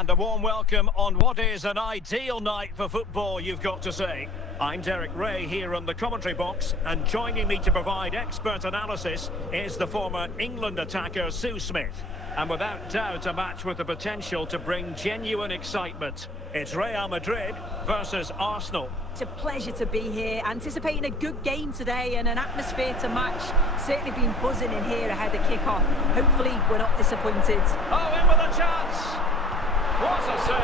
And a warm welcome on what is an ideal night for football, you've got to say. I'm Derek Ray here on the commentary box, and joining me to provide expert analysis is the former England attacker Sue Smith. And without doubt, a match with the potential to bring genuine excitement. It's Real Madrid versus Arsenal. It's a pleasure to be here, anticipating a good game today and an atmosphere to match. Certainly been buzzing in here ahead of kick-off. Hopefully we're not disappointed. Oh, in with a chance! What a save!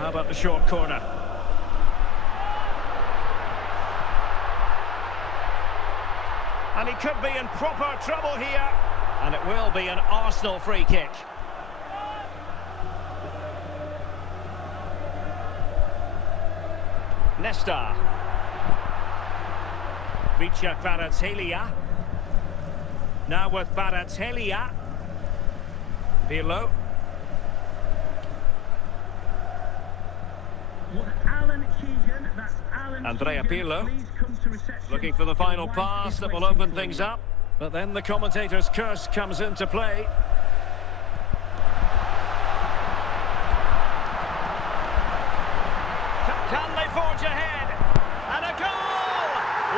How about the short corner? And he could be in proper trouble here. And it will be an Arsenal free kick. Nesta. Vicha Kvaratskhelia. Now with Kvaratskhelia. Pirlo. Andrea Pirlo, looking for the final pass that will open things up, but then the commentator's curse comes into play. Can they forge ahead? And a goal!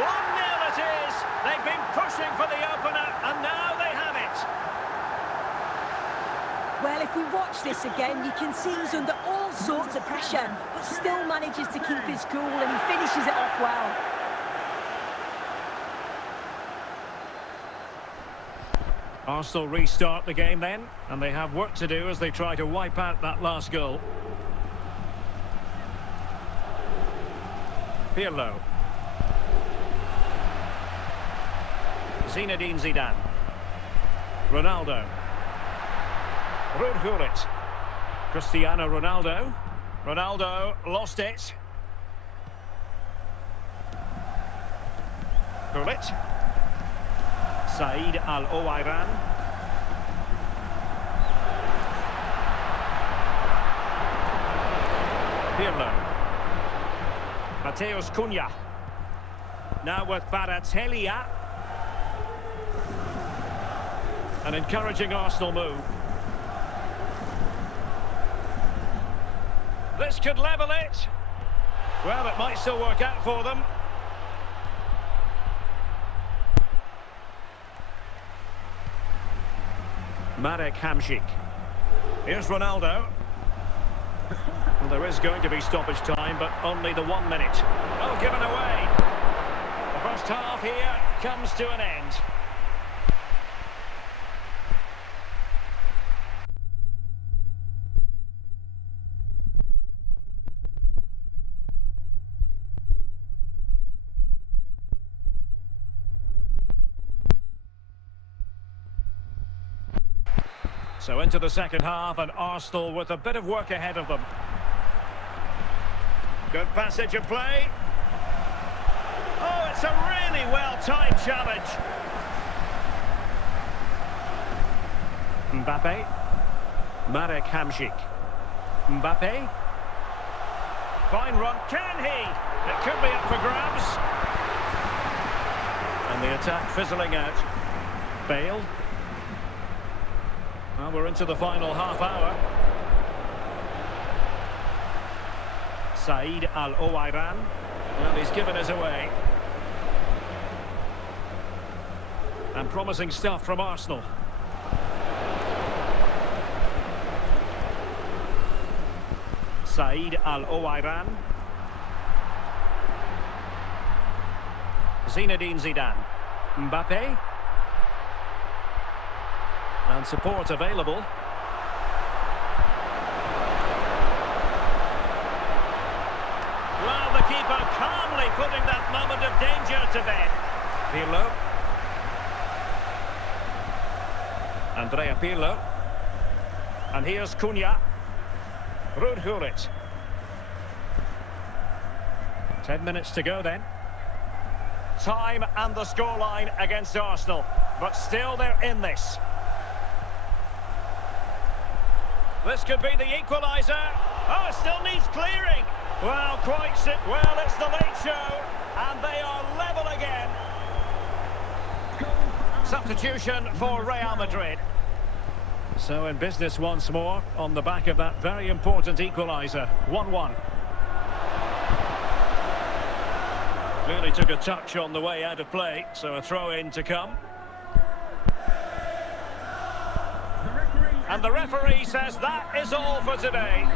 1-0 it is! They've been pushing for the opener, and now they have it! Well, if we watch this again, you can see he's under all sorts of pressure, but still manages to keep his cool, and he finishes it off well. Arsenal restart the game then, and they have work to do as they try to wipe out that last goal. Pirlo. Zinedine Zidane. Ronaldo. Ruud Gullit. Cristiano Ronaldo. Ronaldo lost it. Gullit. Said Al-Owairan. Pirlo. Mateus Cunha. Now with Kvaratskhelia. An encouraging Arsenal move. This could level it. Well, it might still work out for them. Marek Hamšík. Here's Ronaldo. Well, there is going to be stoppage time, but only the 1 minute. Oh, given away. The first half here comes to an end. So into the second half, and Arsenal with a bit of work ahead of them. Good passage of play. Oh, it's a really well-timed challenge. Mbappe. Marek Hamšík. Mbappe. Fine run. Can he? It could be up for grabs. And the attack fizzling out. Bale. Well, we're into the final half hour. Said Al-Owairan. Well, he's given us away. And promising stuff from Arsenal. Said Al-Owairan. Zinedine Zidane. Mbappe. And support available. Well, the keeper calmly putting that moment of danger to bed. Pirlo. Andrea Pirlo. And here's Cunha. Ruud Gullit. 10 minutes to go then. Time and the scoreline against Arsenal. But still they're in this. This could be the equaliser. Oh, it still needs clearing. Well, well, it's the late show, and they are level again. Goal for substitution for Real Madrid. So in business once more, on the back of that very important equaliser, 1-1. Clearly took a touch on the way out of play, so a throw-in to come. And the referee says that is all for today.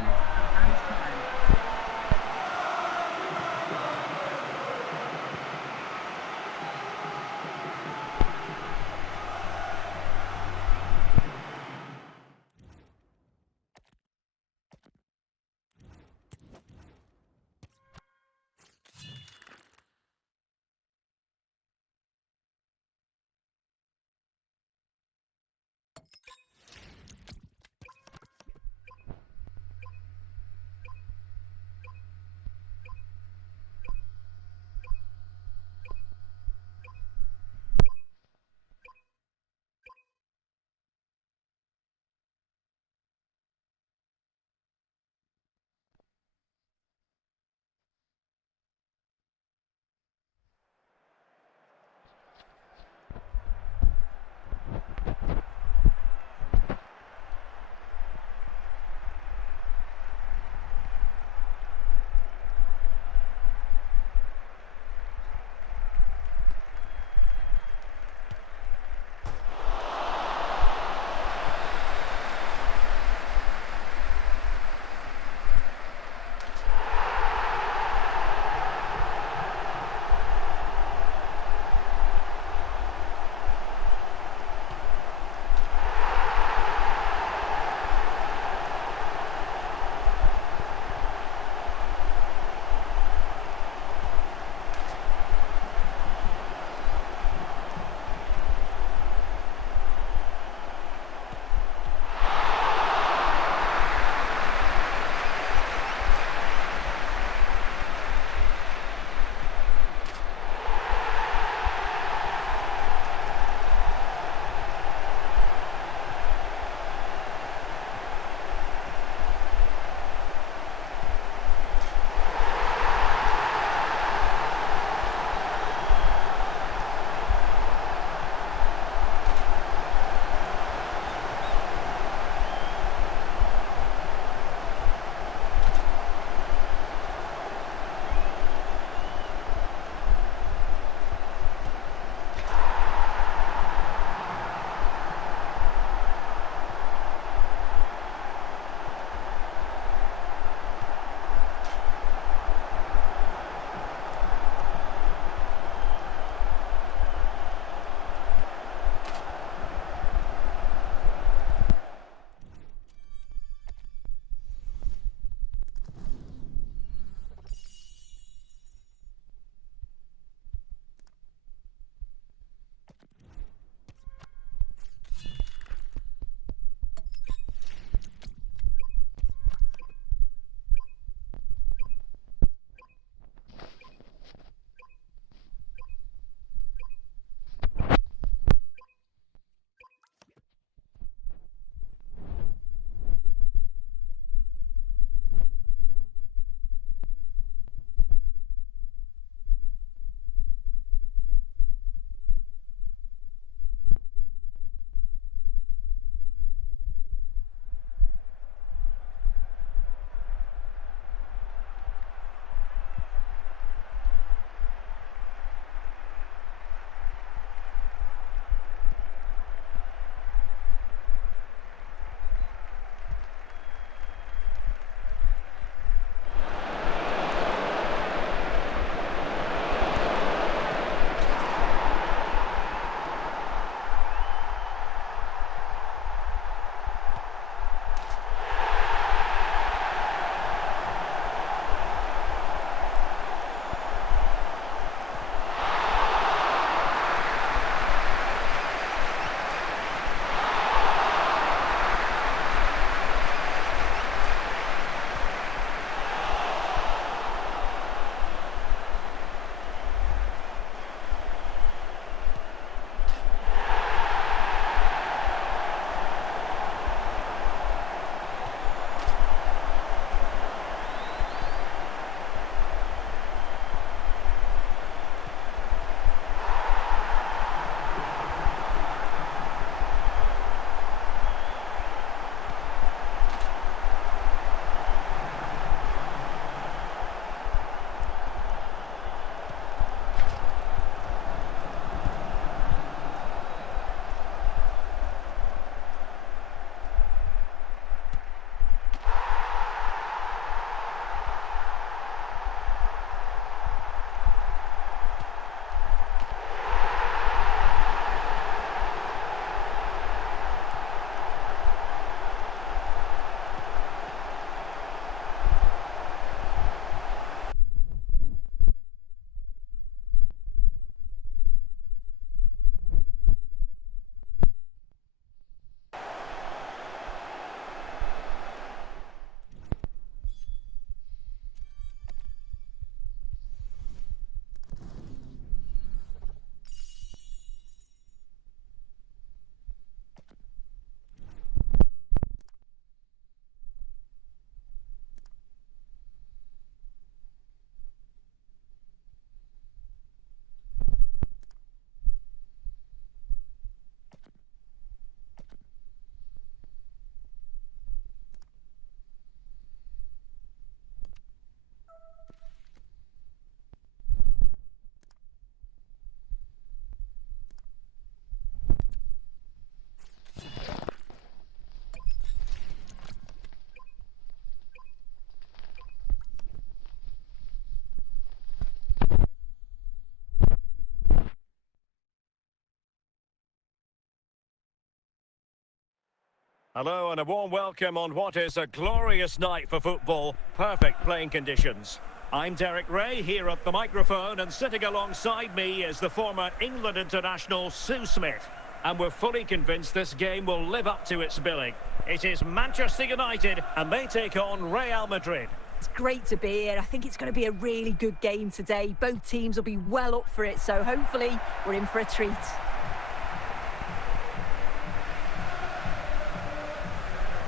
Hello and a warm welcome on what is a glorious night for football. Perfect playing conditions. I'm Derek Ray here at the microphone, and sitting alongside me is the former England international Sue Smith. And we're fully convinced this game will live up to its billing. It is Manchester United and they take on Real Madrid. It's great to be here. I think it's going to be a really good game today. Both teams will be well up for it, so hopefully we're in for a treat.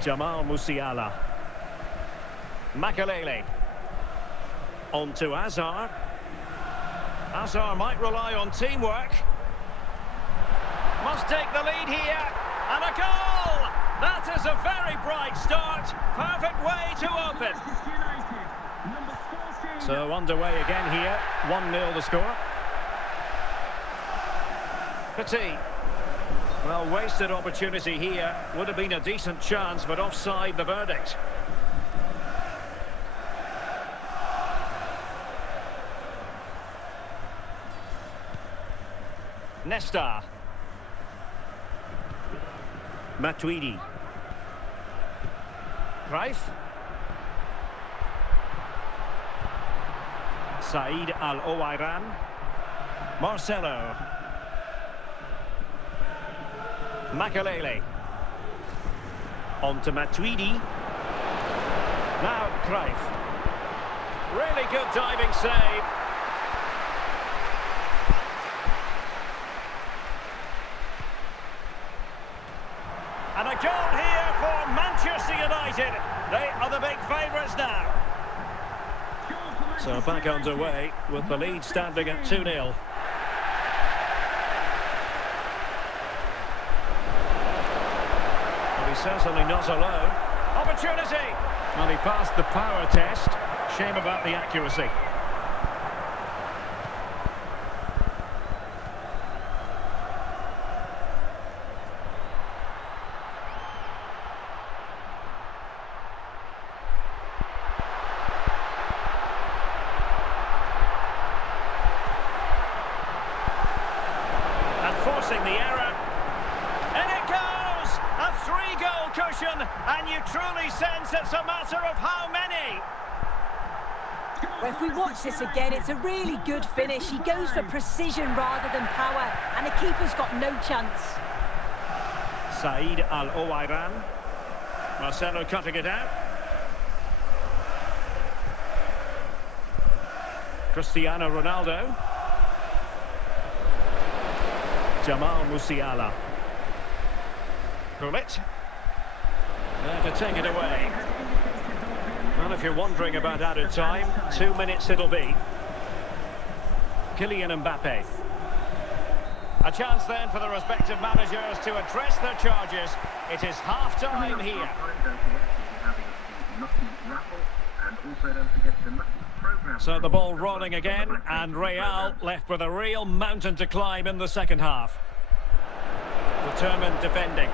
Jamal Musiala. Makelele. On to Hazard. Hazard might rely on teamwork. Must take the lead here. And a goal! That is a very bright start. Perfect way to open. So underway again here. 1-0 the score. Petit. Well, wasted opportunity here. Would have been a decent chance, but offside the verdict. Nesta. Matuidi. Cruyff. Said Al-Owairan. Marcelo. Makelele. On to Matuidi. Now Cruyff. Really good diving save. And a goal here for Manchester United. They are the big favourites now. So back underway with the lead standing at 2-0. He's certainly not alone. Opportunity! Well, he passed the power test. Shame about the accuracy. And forcing the error. Cushion, and you truly sense it's a matter of how many. Well, if we watch this again, it's a really good finish. He goes for precision rather than power, and the keeper's got no chance. Said Al-Owairan. Marcelo cutting it out. Cristiano Ronaldo. Jamal Musiala. Gullit. There to take it away. Well, if you're wondering about added time, 2 minutes it'll be. Kylian Mbappe. A chance then for the respective managers to address their charges. It is half-time here. So the ball rolling again, and Real left with a real mountain to climb in the second half. Determined defending.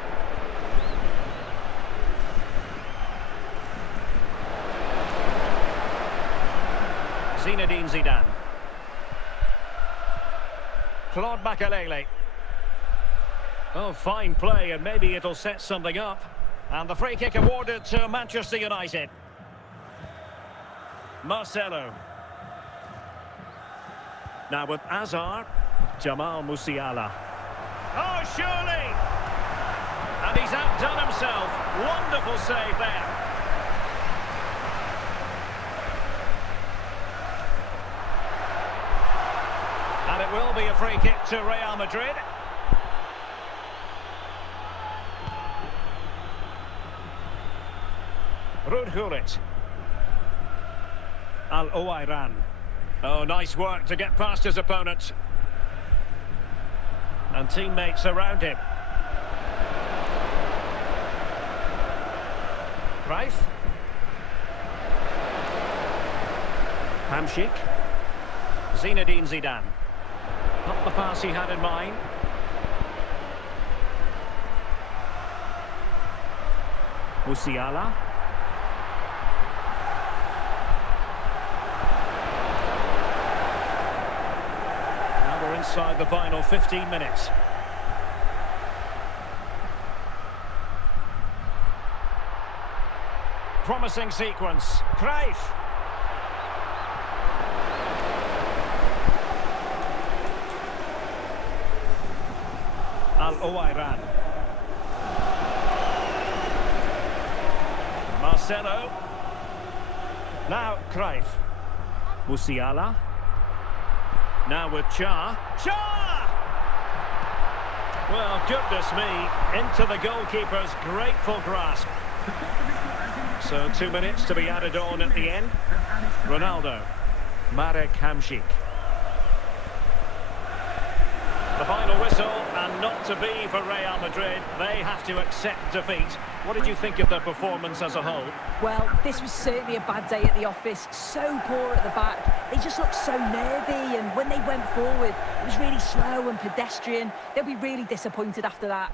Zinedine Zidane. Claude Makelele. Oh, fine play, and maybe it'll set something up. And the free kick awarded to Manchester United. Marcelo. Now with Hazard. Jamal Musiala. Oh, surely! And he's outdone himself. Wonderful save there. And it will be a free kick to Real Madrid. Gullit. Al-Owairan. Oh, nice work to get past his opponent. And teammates around him. Cruyff. Hamšík. Zinedine Zidane. Not the pass he had in mind. Musiala. Now we're inside the final 15 minutes. promising sequence. Cruyff. Al-Owairan. Marcelo. Now Cruyff. Musiala. Now with Cha. Well, goodness me, into the goalkeeper's grateful grasp. So 2 minutes to be added on at the end. Ronaldo. Marek Hamšík. The final whistle, and not to be for Real Madrid. They have to accept defeat. What did you think of their performance as a whole? Well, this was certainly a bad day at the office. So poor at the back. They just looked so nervy, and when they went forward, it was really slow and pedestrian. They'll be really disappointed after that.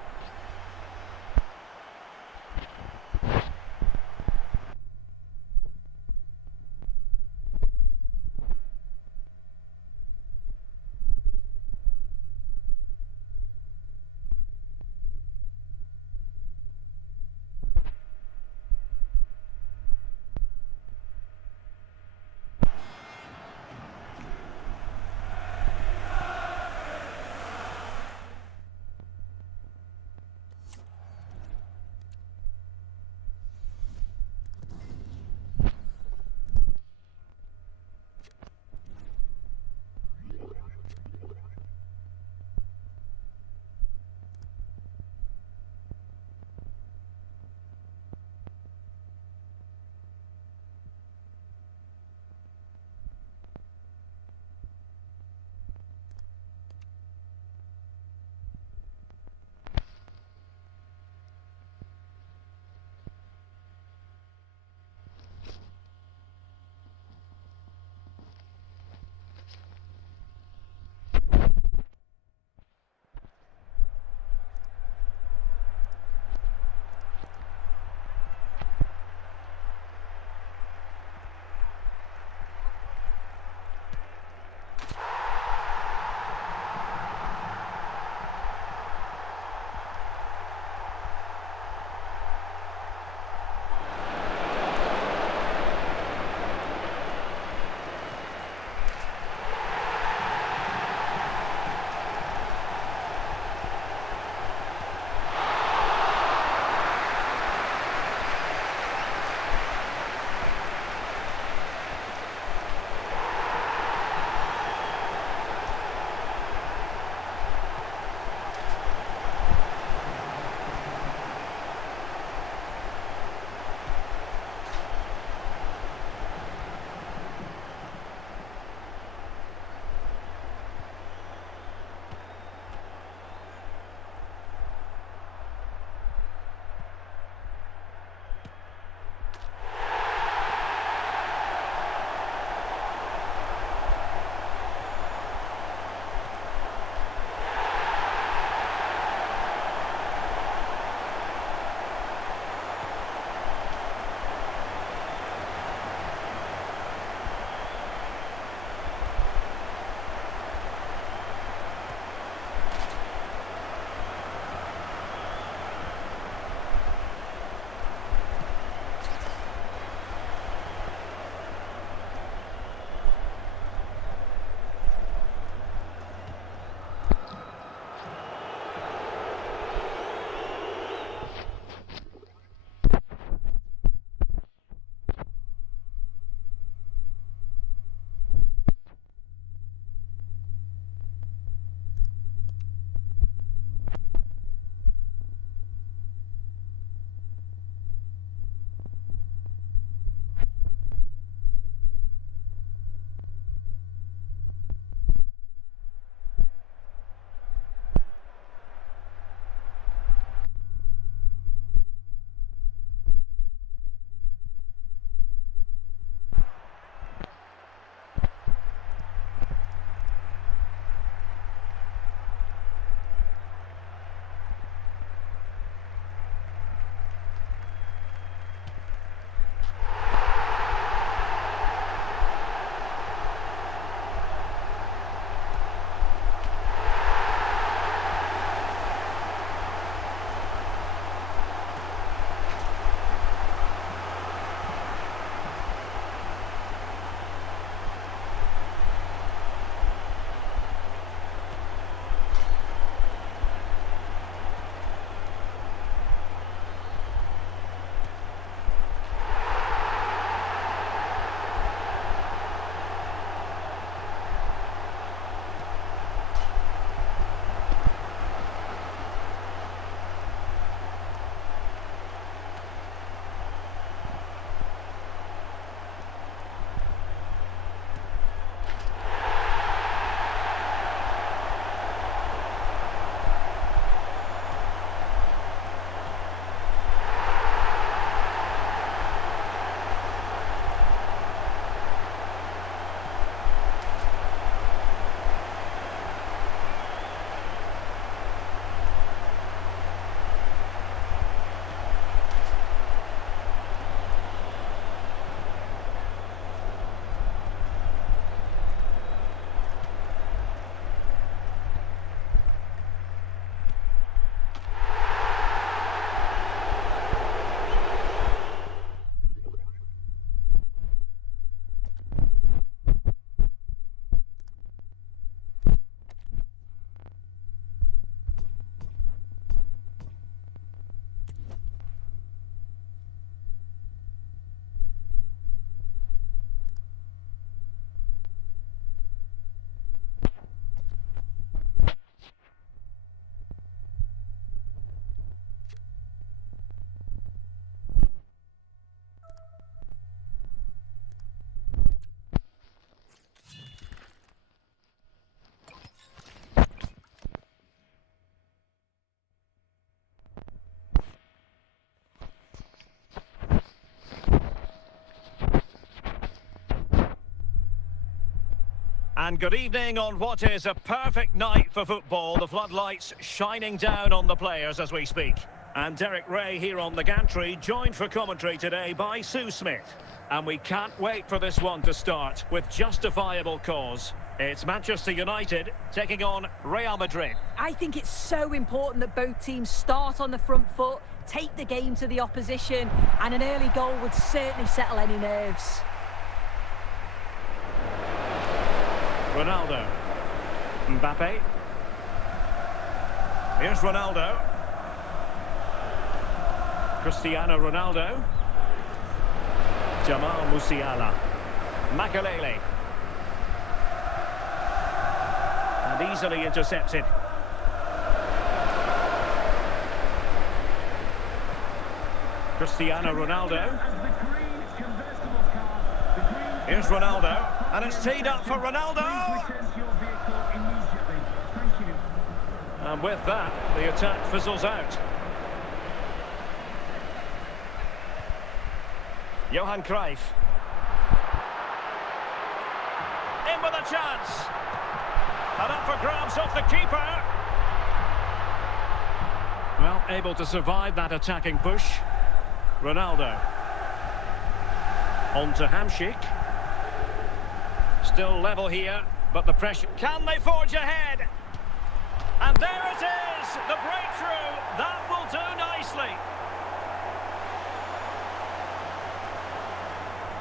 And good evening on what is a perfect night for football. The floodlights shining down on the players as we speak. And Derek Ray here on the gantry, joined for commentary today by Sue Smith. And we can't wait for this one to start with justifiable cause. It's Manchester United taking on Real Madrid. I think it's so important that both teams start on the front foot, take the game to the opposition, and an early goal would certainly settle any nerves. Ronaldo. Mbappe. Here's Ronaldo. Cristiano Ronaldo. Jamal Musiala. Makelele. And easily intercepted. Cristiano Ronaldo. Here's Ronaldo, and it's teed up for Ronaldo! And with that, the attack fizzles out. Johan Cruyff. In with a chance. And up for grabs off the keeper. Well, able to survive that attacking push. Ronaldo. On to Hamsik. Still level here, but the pressure... Can they forge ahead? And there it is! The breakthrough! That will do nicely!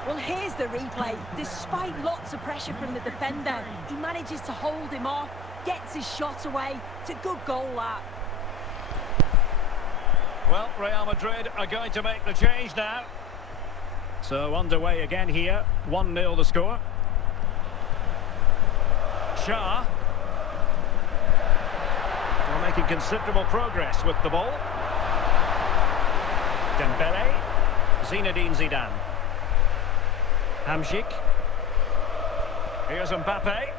Well, here's the replay. Despite lots of pressure from the defender, he manages to hold him off, gets his shot away. It's a good goal, that. Well, Real Madrid are going to make the change now. So underway again here, 1-0 the score. Shah. We're making considerable progress with the ball. Dembele. Zinedine Zidane. Hamsik. Here's Mbappe.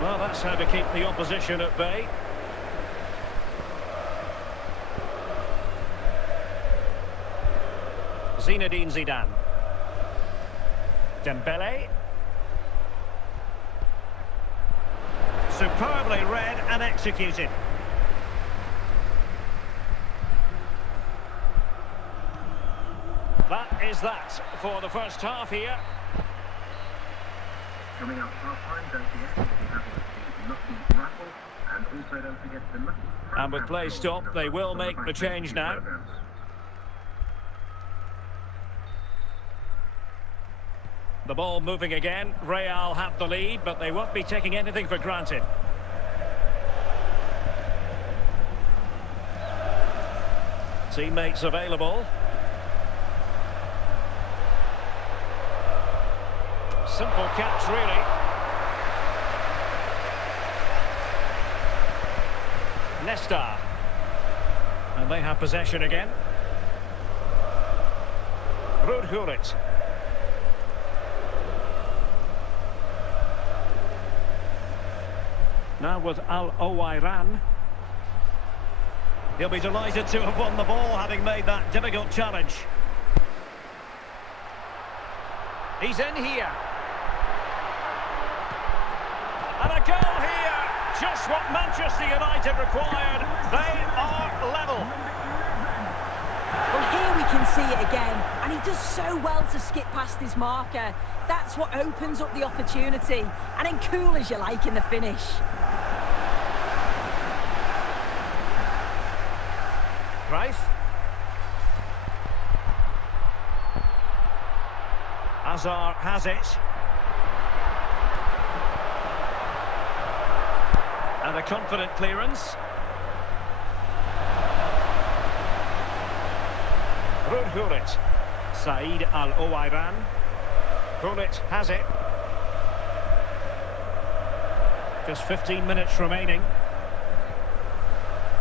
Well, that's how to keep the opposition at bay. Zinedine Zidane. Dembele. Superbly read and executed. That is that for the first half here. Coming up half-time, don't forget to have the lucky raffle, and also don't forget the lucky... And with play stopped, they will make the change now. The ball moving again. Real have the lead, but they won't be taking anything for granted. Teammates available. Simple catch, really. Nesta. And they have possession again. Rudhurit. Now with Al-Owairan. He'll be delighted to have won the ball, having made that difficult challenge. He's in here. And a goal here. Just what Manchester United required. They are level. Well, here we can see it again. And he does so well to skip past his marker. That's what opens up the opportunity. And then cool as you like in the finish. Cruyff. Hazard has it. And a confident clearance. Rudhurit. Said Al-Owairan. Gullit has it. Just 15 minutes remaining.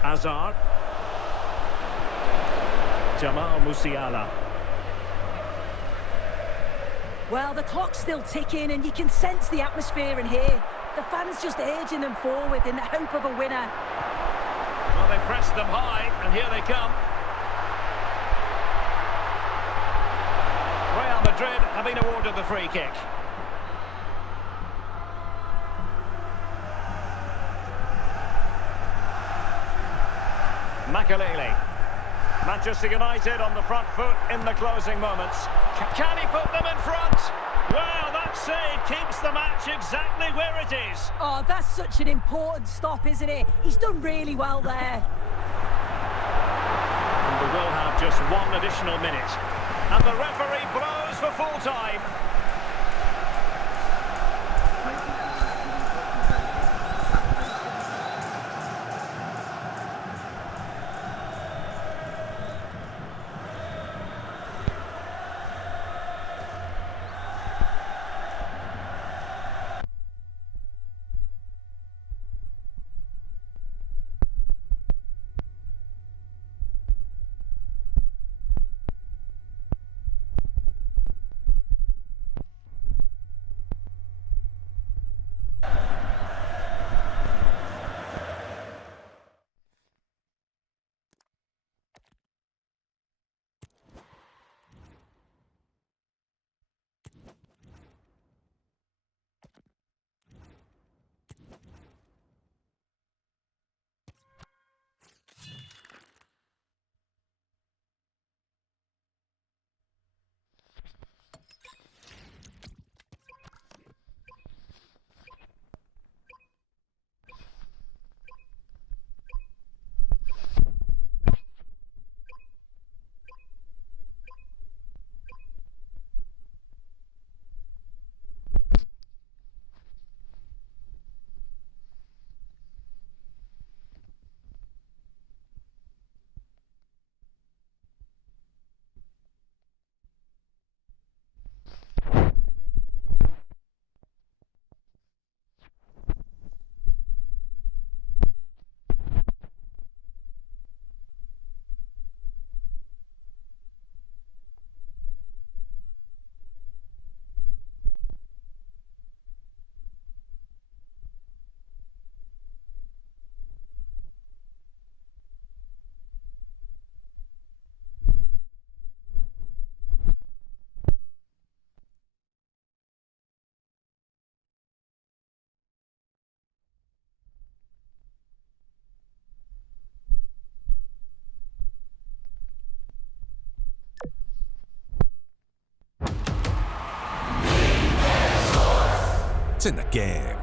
Hazard. Jamal Musiala. Well, the clock's still ticking and you can sense the atmosphere in here. The fans just urging them forward in the hope of a winner. Well, they pressed them high, and here they come. Real Madrid have been awarded the free kick. Makalele. Manchester United on the front foot in the closing moments. Can he put them in front? Well, that save keeps the match exactly where it is. Oh, that's such an important stop, isn't it? He's done really well there. And we will have just one additional minute. And the referee blows for full time. It's in the game.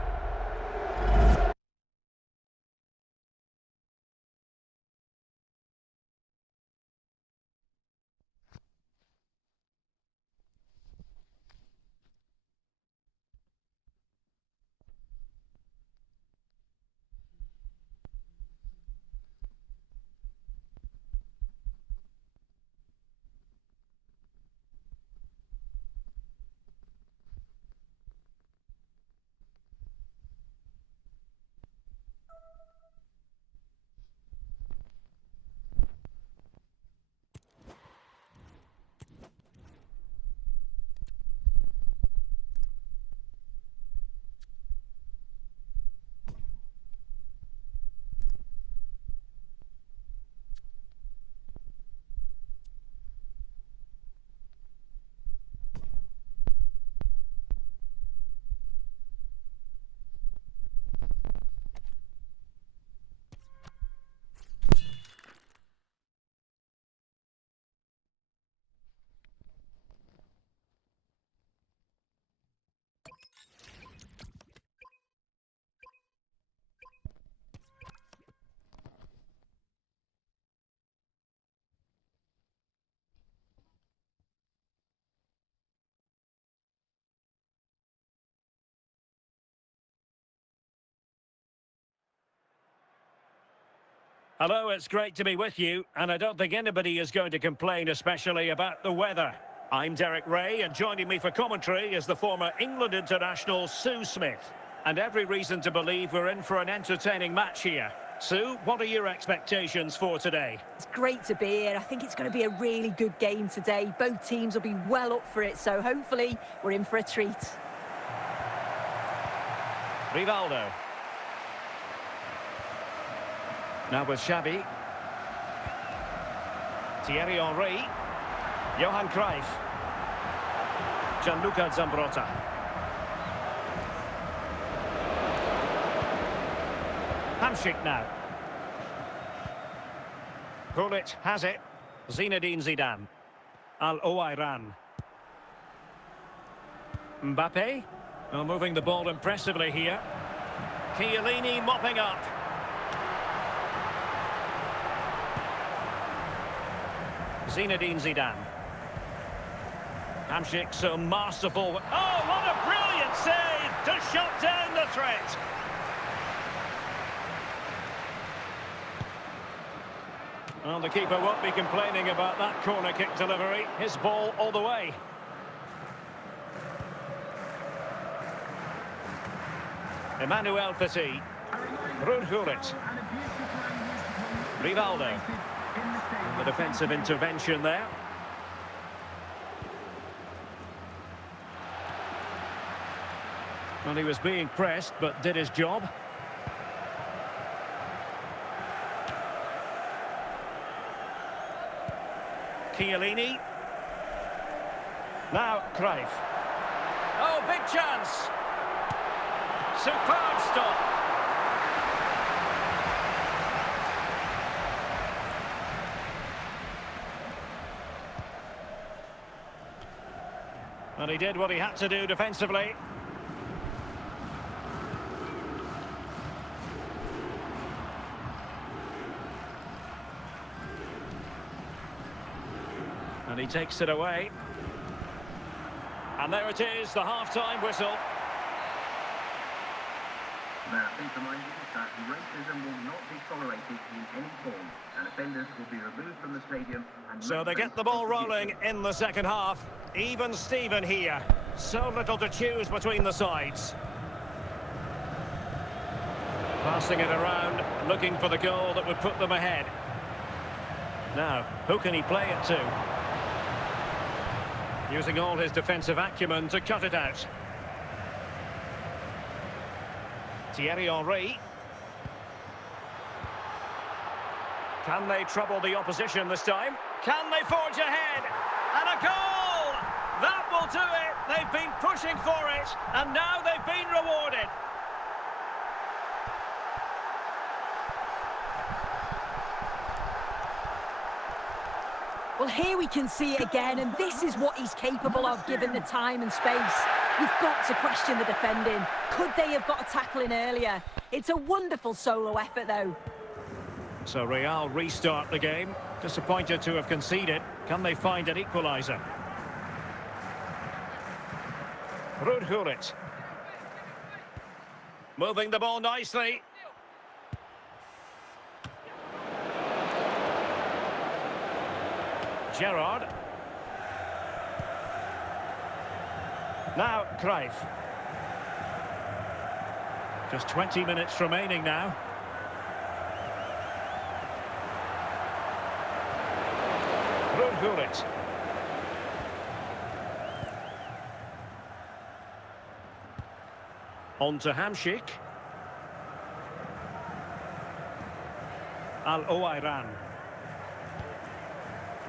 Hello, it's great to be with you, and I don't think anybody is going to complain especially about the weather. I'm Derek Ray, and joining me for commentary is the former England international Sue Smith. And every reason to believe we're in for an entertaining match here. Sue, what are your expectations for today? It's great to be here. I think it's going to be a really good game today. Both teams will be well up for it, so hopefully we're in for a treat. Rivaldo. Now with Xavi. Thierry Henry. Johan Cruyff. Gianluca Zambrotta. Hamšík now. Gullit has it. Zinedine Zidane. Al-Owairan. Mbappe. Well, moving the ball impressively here. Chiellini mopping up. Zinedine Zidane. Hamšík so masterful. Oh, what a brilliant save to shut down the threat. Well, the keeper won't be complaining about that corner kick delivery. His ball all the way. Emmanuel Petit. Ruud Gullit. Rivaldo. The defensive intervention there. Well, he was being pressed, but did his job. Chiellini. Now Cruyff. Oh, big chance. Superb stop. And he did what he had to do defensively. And he takes it away. And there it is, the half-time whistle. Now, please remind you that racism will not be tolerated in any form, and offenders will be removed from the stadium. And so they get the ball rolling in the second half. Even Steven here. So little to choose between the sides. Passing it around, looking for the goal that would put them ahead. Now, who can he play it to? Using all his defensive acumen to cut it out. Thierry Henry. Can they trouble the opposition this time? Can they forge ahead? And a goal! That will do it! They've been pushing for it, and now they've been rewarded. Well, here we can see it again, and this is what he's capable of given the time and space. You've got to question the defending. Could they have got a tackle in earlier? It's a wonderful solo effort, though. So Real restart the game. Disappointed to have conceded. Can they find an equaliser? Ruud Gullit. Moving the ball nicely. Gerrard. Now Cruyff. Just 20 minutes remaining now. Ruud Gullit. On to Hamšík. Al-Owairan.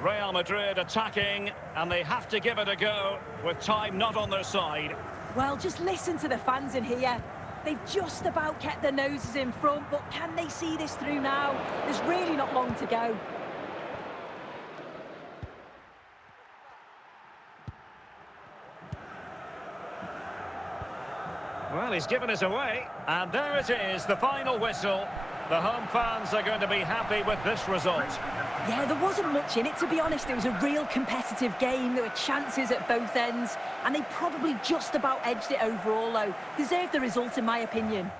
Real Madrid attacking, and they have to give it a go with time not on their side. Well, just listen to the fans in here. They've just about kept their noses in front, but can they see this through now? There's really not long to go. Well, he's given us away, and there it is, the final whistle. The home fans are going to be happy with this result. Yeah, there wasn't much in it, to be honest. It was a real competitive game. There were chances at both ends, and they probably just about edged it overall, though. Deserved the result, in my opinion.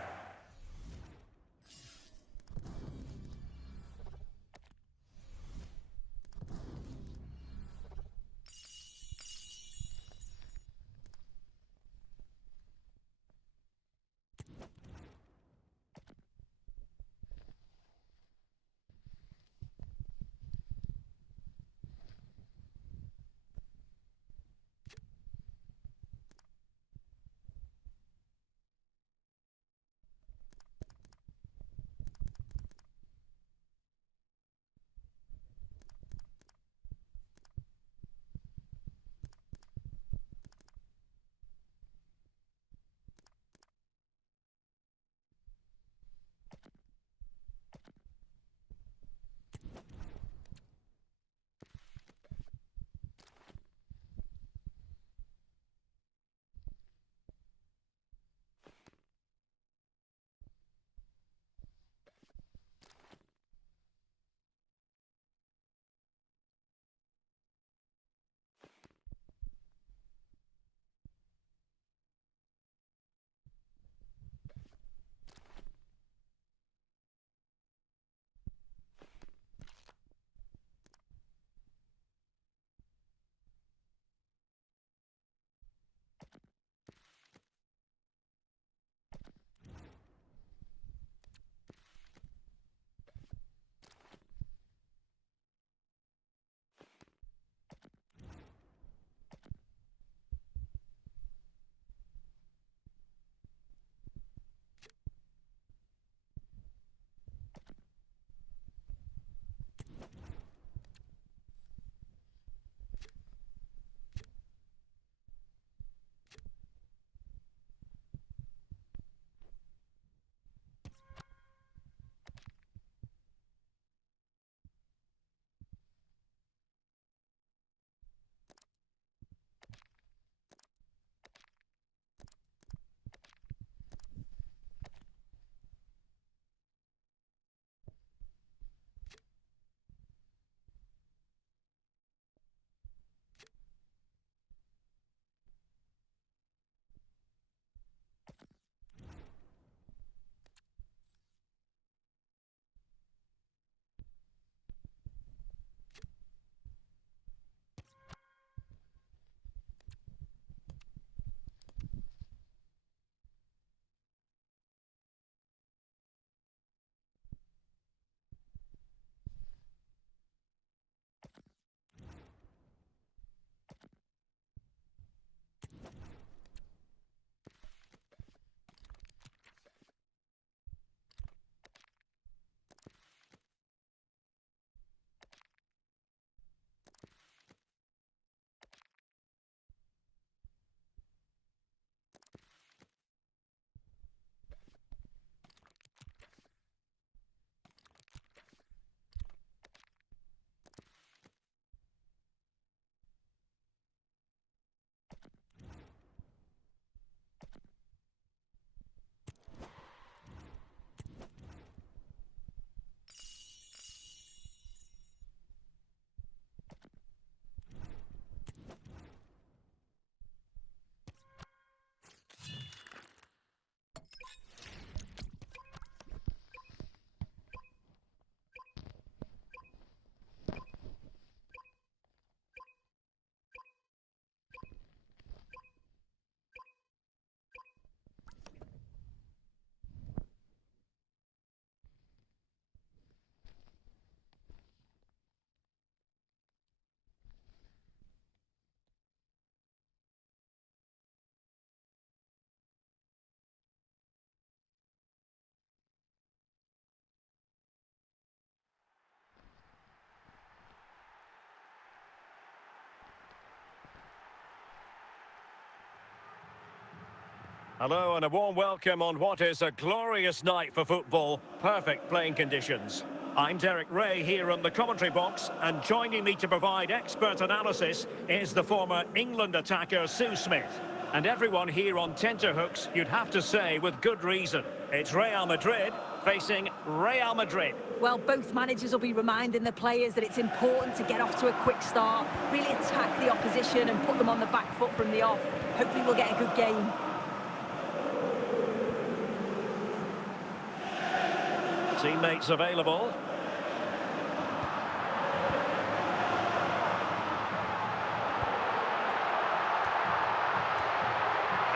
Hello and a warm welcome on what is a glorious night for football. Perfect playing conditions. I'm Derek Ray here on the commentary box, and joining me to provide expert analysis is the former England attacker Sue Smith. And everyone here on tenterhooks, you'd have to say with good reason. It's Real Madrid facing Real Madrid. Well, both managers will be reminding the players that it's important to get off to a quick start, really attack the opposition and put them on the back foot from the off. Hopefully we'll get a good game. Teammates available.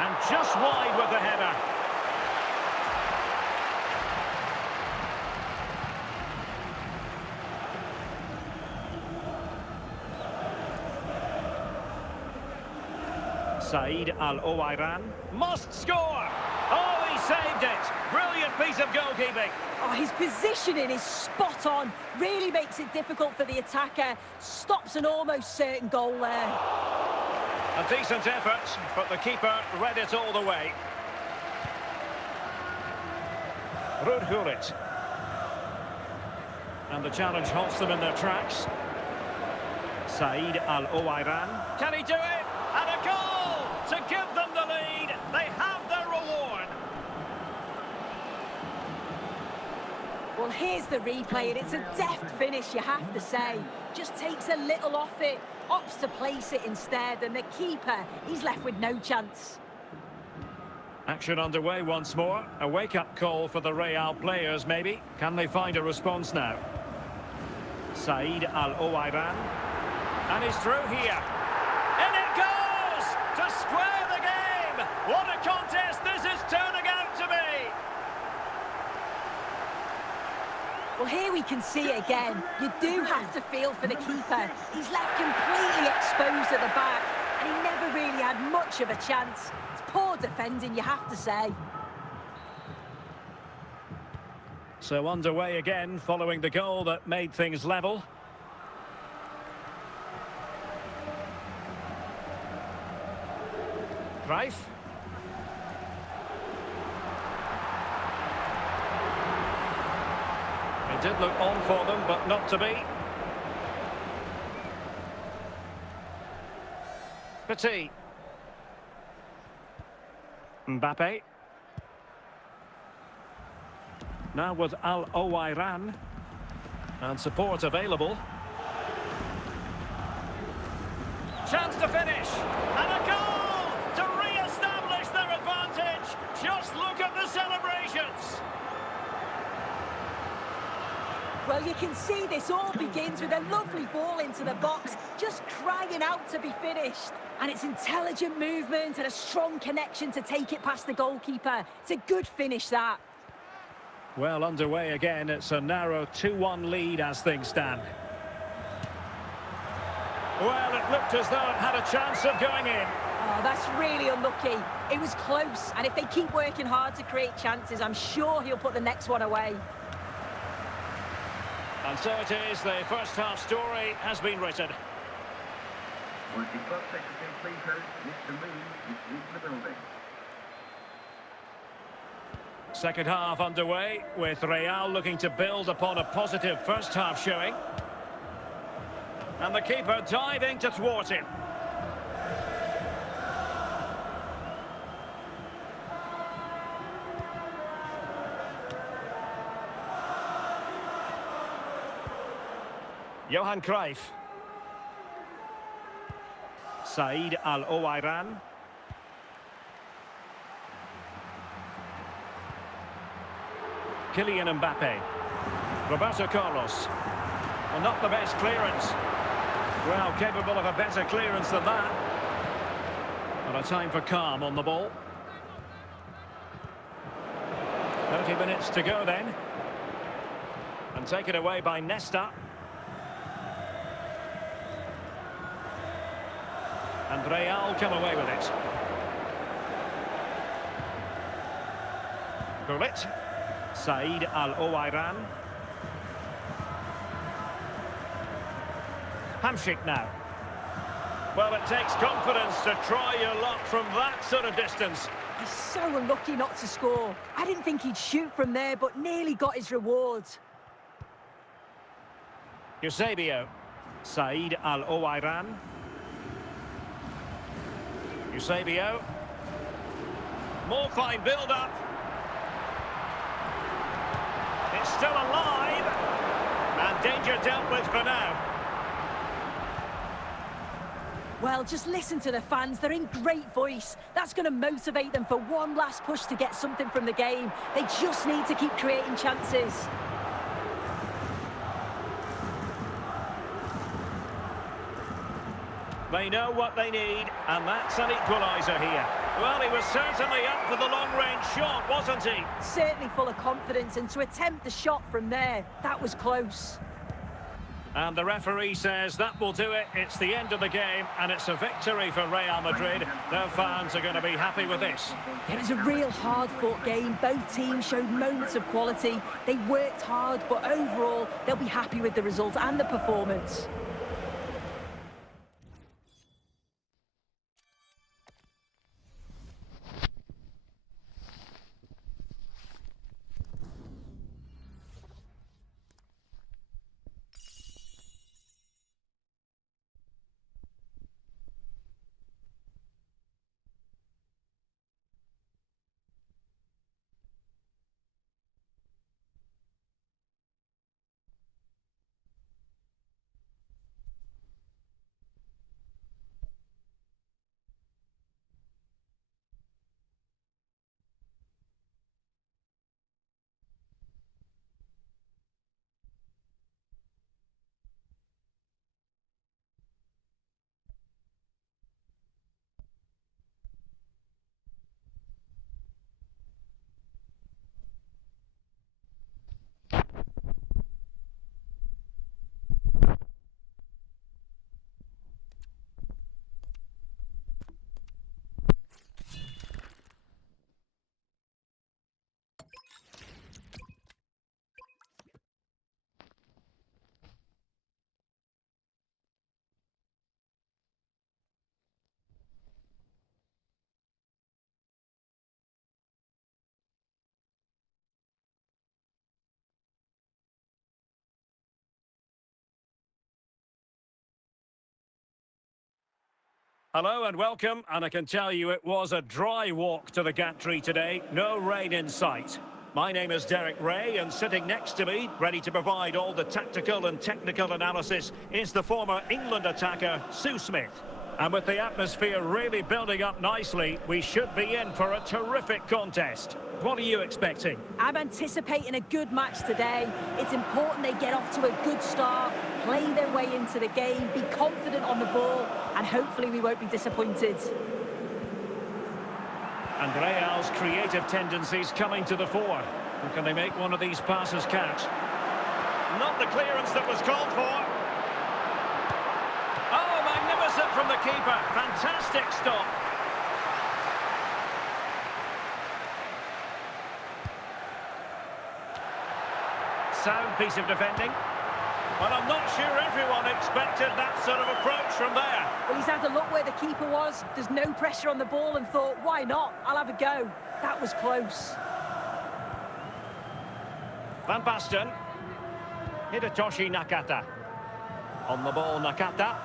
And just wide with the header. Said Al-Owairan must score! Oh, he saved it! Brilliant piece of goalkeeping. Oh, his positioning is spot on. Really makes it difficult for the attacker. Stops an almost certain goal there. A decent effort, but the keeper read it all the way. Rudhurit. And the challenge halts them in their tracks. Said Al-Owairan. Can he do it? And a goal to give them the lead. They have their reward. Well, here's the replay, and it's a deft finish, you have to say. Just takes a little off it, opts to place it instead, and the keeper, he's left with no chance. Action underway once more. A wake-up call for the Real players, maybe. Can they find a response now? Said Al-Owairan. And he's through here. In it goes! To square the game! What a contest this is turning out to be! Well, here we can see it again. You do have to feel for the keeper. He's left completely exposed at the back, and he never really had much of a chance. It's poor defending, you have to say. So underway again, following the goal that made things level. Cruyff. It did look on for them, but not to be. Petit. Mbappe. Now with Al-Owairan. And support available. Chance to finish. And a goal to re-establish their advantage. Just look at the celebrations. Well, you can see this all begins with a lovely ball into the box, just crying out to be finished. And it's intelligent movement and a strong connection to take it past the goalkeeper. It's a good finish, that. Well, underway again. It's a narrow 2-1 lead as things stand. Well, it looked as though it had a chance of going in. Oh, that's really unlucky. It was close, and if they keep working hard to create chances, I'm sure he'll put the next one away. And so it is, the first half story has been written. Would the club secretary please note Mr. Moon is in the building. Second half underway, with Real looking to build upon a positive first half showing. And the keeper diving to thwart him. Johan Cruyff. Said Al-Owairan. Kylian Mbappe. Roberto Carlos. Well, not the best clearance. Well, capable of a better clearance than that. And a time for calm on the ball. 30 minutes to go then. And taken away by Nesta. And Real come away with it. Gullit. Said Al-Owairan. Hamsik now. Well, it takes confidence to try your luck from that sort of distance. He's so unlucky not to score. I didn't think he'd shoot from there, but nearly got his reward. Eusebio. Said Al-Owairan. Eusebio. More fine build-up. It's still alive. And danger dealt with for now. Well, just listen to the fans. They're in great voice. That's going to motivate them for one last push to get something from the game. They just need to keep creating chances. They know what they need, and that's an equaliser here. Well, he was certainly up for the long-range shot, wasn't he? Certainly full of confidence, and to attempt the shot from there, that was close. And the referee says that will do it. It's the end of the game, and it's a victory for Real Madrid. Their fans are going to be happy with this. It was a real hard-fought game. Both teams showed moments of quality. They worked hard, but overall, they'll be happy with the result and the performance. Hello and welcome, and I can tell you it was a dry walk to the gantry today. No rain in sight. My name is Derek Ray, and sitting next to me, ready to provide all the tactical and technical analysis, is the former England attacker, Sue Smith. And with the atmosphere really building up nicely, we should be in for a terrific contest. What are you expecting? I'm anticipating a good match today. It's important they get off to a good start, play their way into the game, be confident on the ball, and hopefully we won't be disappointed. And Real's creative tendencies coming to the fore. And can they make one of these passes catch? Not the clearance that was called for. Oh, magnificent from the keeper. Fantastic stop. Sound piece of defending. Well, I'm not sure everyone expected that sort of approach from there. Well, he's had a look where the keeper was. There's no pressure on the ball and thought, why not? I'll have a go. That was close. Van Basten. Hidetoshi Nakata. On the ball, Nakata.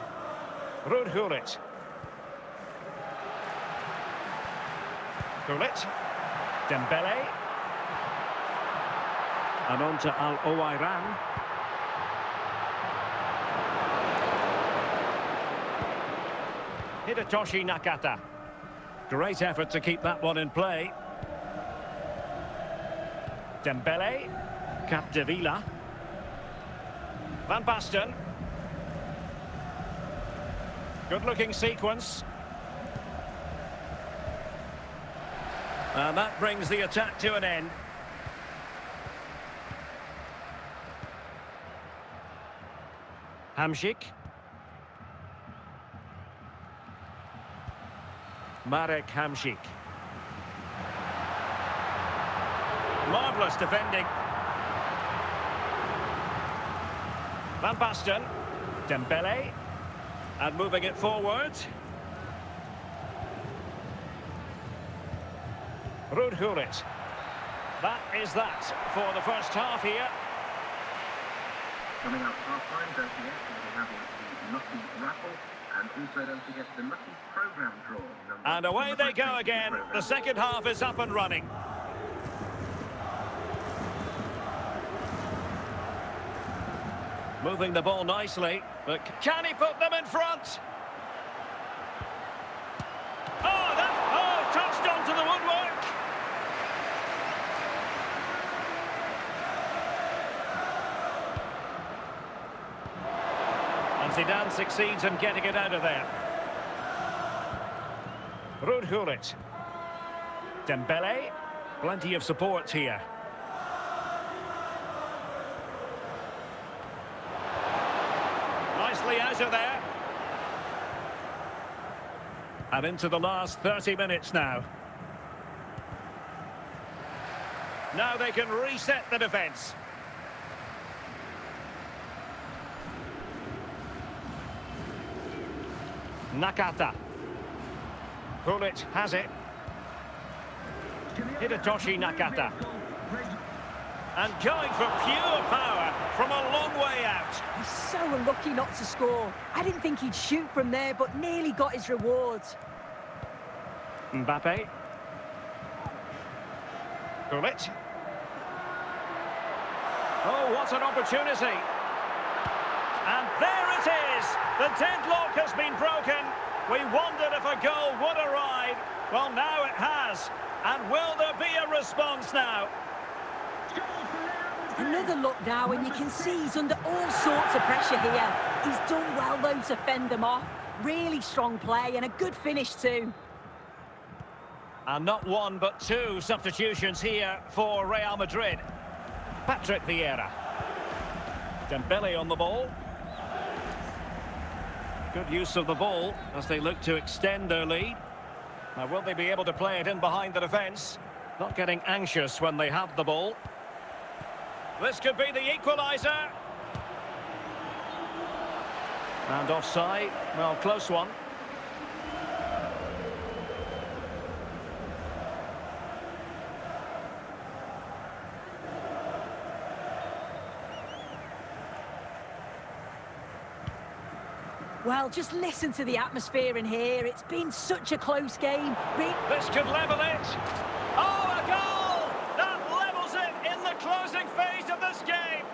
Ruud Gullit. Gullit. Dembele. And on to Al-Owairan. Hidetoshi Nakata. Great effort to keep that one in play. Dembele. Capdevila. Van Basten. Good-looking sequence. And that brings the attack to an end. Hamšík. Marek Hamšík. Marvellous defending. Van Basten. Dembele. And moving it forward. Rudhulit. That is that for the first half here. Coming up half-time, don't forget, we'll be having the Lucky Raffle, and also don't forget the Lucky Programme draw. And away they go again. The second half is up and running. Moving the ball nicely, but can he put them in front? Touched onto the woodwork. And Zidane succeeds in getting it out of there. Rudhulit. Dembele. Plenty of support here. Nicely out of there. And into the last 30 minutes now. Now they can reset the defence. Nakata. Gullit has it. Hidetoshi Nakata. And going for pure power from a long way out. He's so unlucky not to score. I didn't think he'd shoot from there, but nearly got his rewards. Mbappe. Gullit. Oh, what an opportunity. And there it is. The deadlock has been broken. We wondered if a goal would arrive. Well, now it has. And will there be a response now? Another look now, and you can see he's under all sorts of pressure here. He's done well, though, to fend them off. Really strong play and a good finish, too. And not one, but two substitutions here for Real Madrid. Patrick Vieira. Dembele on the ball. Good use of the ball as they look to extend their lead. Now, will they be able to play it in behind the defence? Not getting anxious when they have the ball. This could be the equaliser. And offside. Well, close one. Well, just listen to the atmosphere in here. It's been such a close game. This could level it. Oh, a goal! That levels it in the closing phase of this game.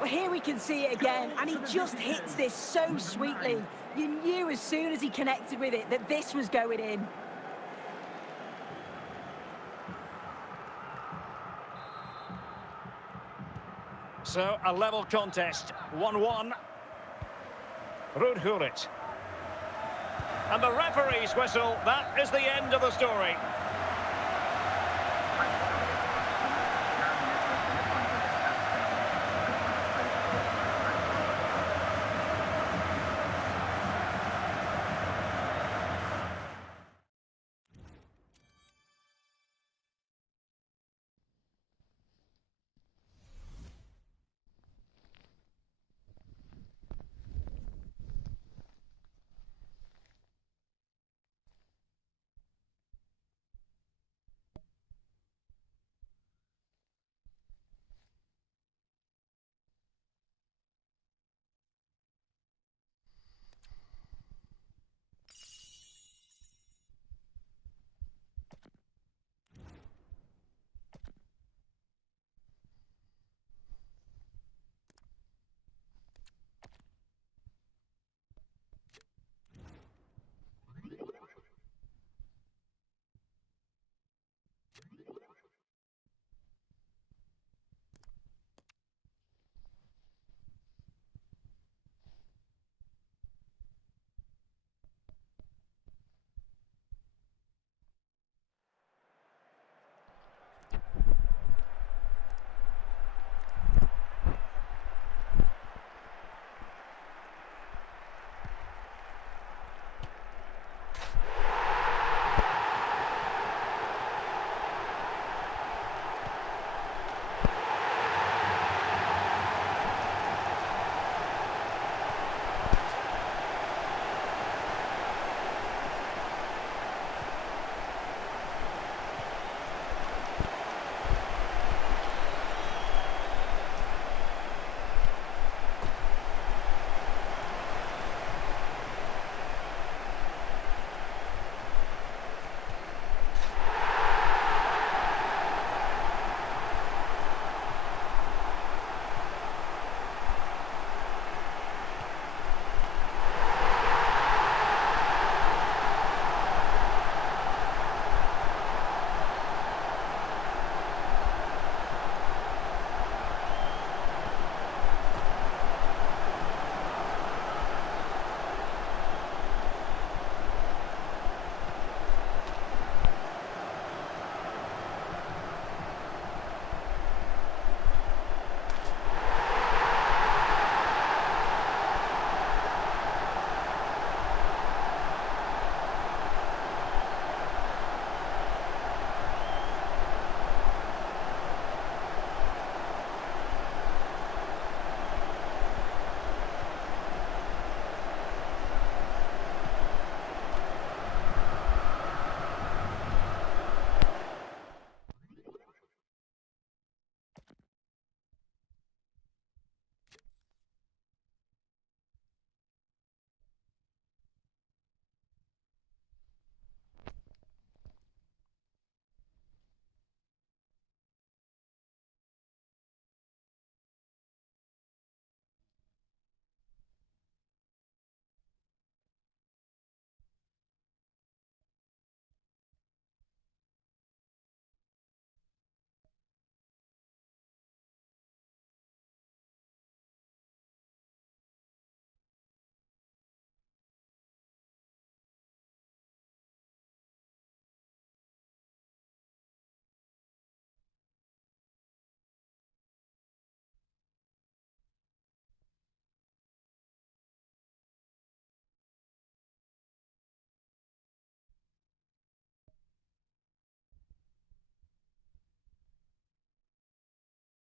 Well, here we can see it again, and he just hits this so sweetly. You knew as soon as he connected with it that this was going in. So, a level contest, 1-1. Rudhulit. And the referee's whistle, that is the end of the story.